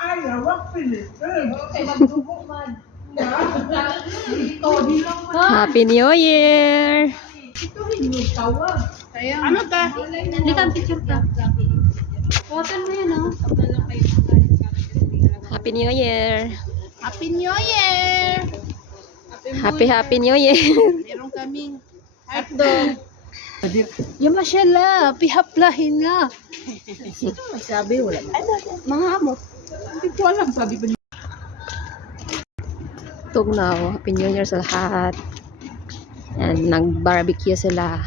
Ay, hawak pilit. Happy New Year! Ano ka? Hindi ka picture ka. Wakan mo yan, oh. Happy New Year! Happy New Year! Happy New Year! Meron kaming hotdog. Ya mashallah, pihaplahin na. Sabi, wala. Mga amo. Hindi ko alam, sabi ba niya? Tugnaw. Happy New Year sa lahat. And nag-barbecue sila.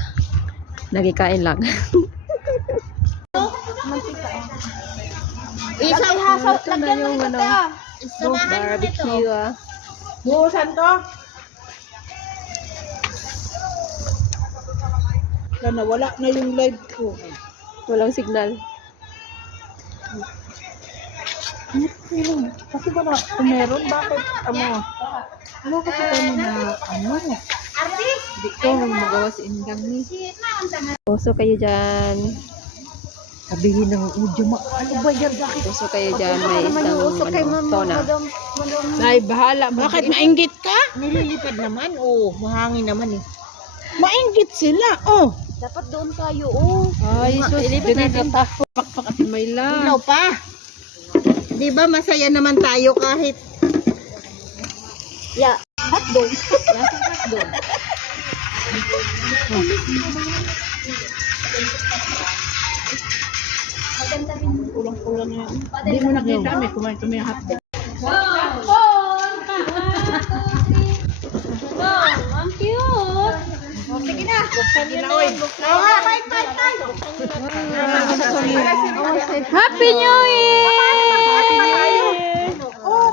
Nagikain lang. Isang hasaw, Ito na yung ano, barbecue ah. Buhusan to? Wala na yung live ko. Walang signal. Kasi ba na, kung meron, bakit, ano kasi kami na, hindi ko magawa si Indang ni. Puso kayo dyan. Sabihin ng udyo ano ba yan, bakit? Puso kayo dyan. May isang tona. Nay, bahala. Bakit mainggit ka? Nililipad naman, mahangin naman eh. Mainggit sila, Dapat doon tayo, oh. Ay, sus, dinatatapo. Pakpak at may lang. Ilaw pa. Di ba masaya naman tayo kahit Ya, hotdog. Lasang hotdog. Maganda rin. kulang-kulang na yan. Hindi mo nakita, may kumain may hotdog. Ang cute. Sige na. Buksan niyo na yun. Bye. Happy New Year!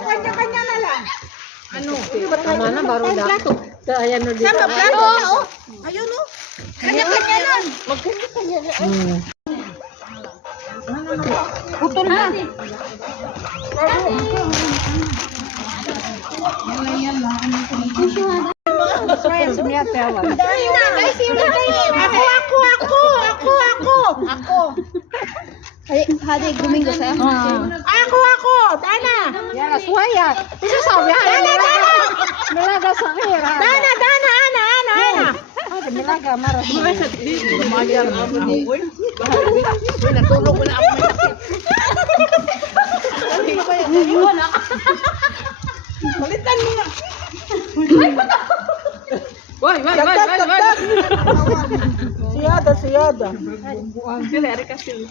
Kanya-kanya na lang. Ano? Tama na, baro na. Ayan no dito. Sama plato. Ayun o. Kanya-kanya lang. Magkanya-kanya lang. Putol na. Hadi gumingo sa. Ako. Dana. Ya, suaya. Isa sabi ha. Malaga sa kira. Dana. Ana. Malaga mara. Lumayar ako ni. Natulog mo na ako may sakit. Balitan mo nga. Why? Siyada. Sila, kasi.